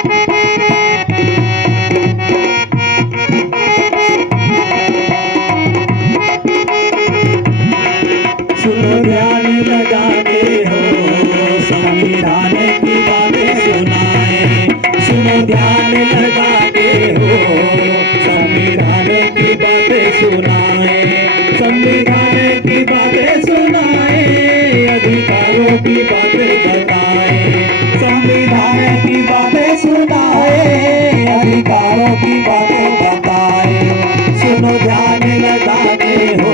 सुनो ध्यान लगा के हो संविधान की बातें सुनाए। सुनो ध्यान लगा के हो संविधान की बातें सुनाए। संविधान की बातें सुनाए, अधिकारों की बातें बताए। संविधान की बातें सुनाए, अधिकारों की बातें बताए। सुनो ध्यान लगा के हो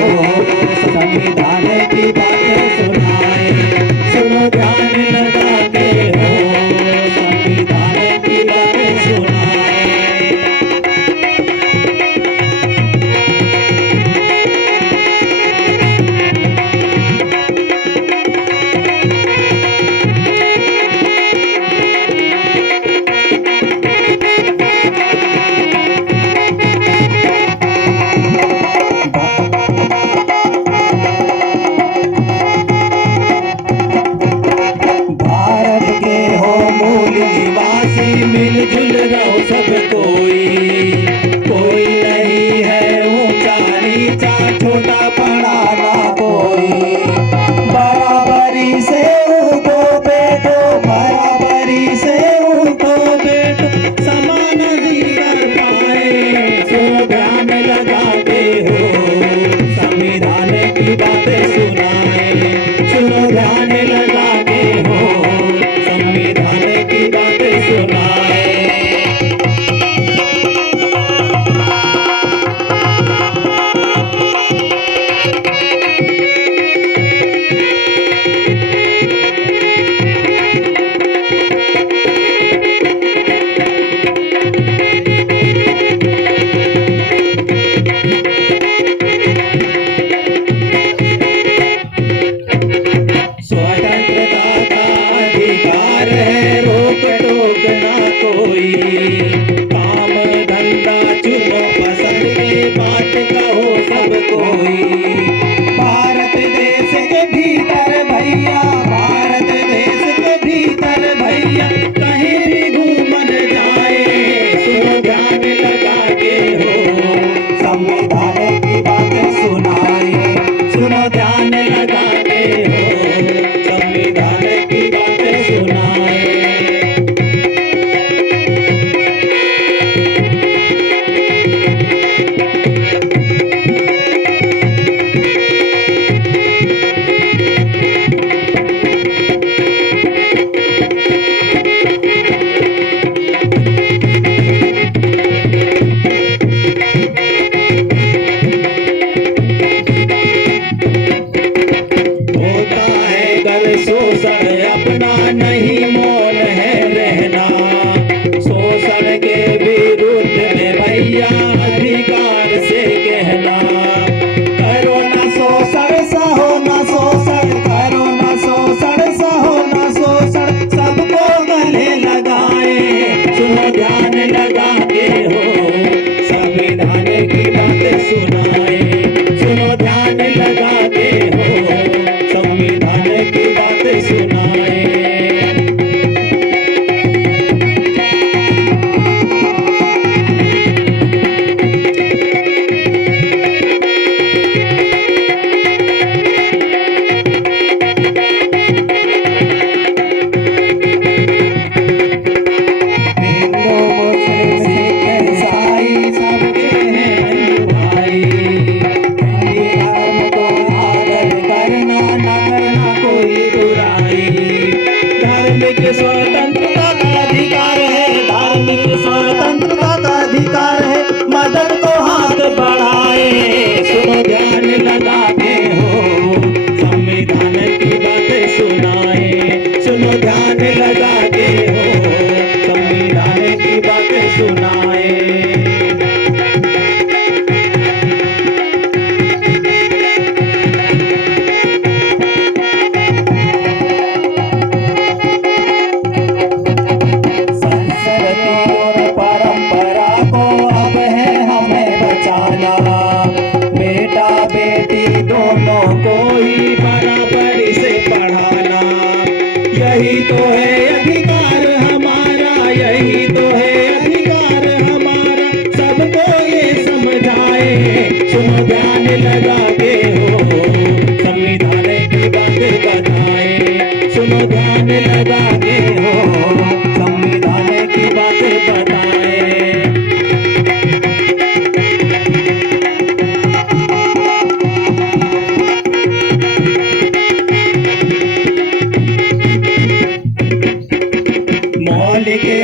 संविधान की बातें सुनाए। सुनो ध्यान लगा के हो संविधान की बातें सुनाए।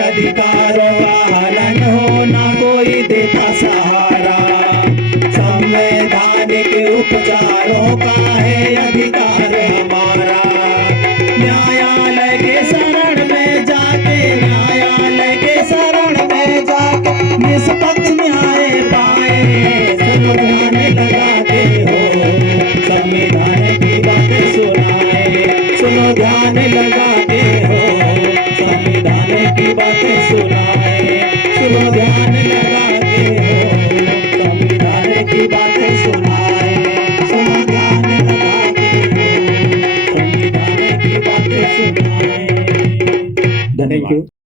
अधिकारों का हनन हो, ना कोई देता सहारा। संवैधानिक उपचारों का है अधिकार हमारा। न्यायालय के शरण में जाके, न्यायालय के शरण में जाके निष्पक्ष न्याय पाए। सुनो ध्यान लगा के हो, संविधान की बातें सुनाए। सुनो ध्यान लगा के हो, संविधान की बातें सुनाए। सुनो ध्यान लगा के हो, संविधान की बातें सुनाए। सुनो ध्यान लगा के हो, संविधान की बातें सुनाए। धन्यवाद।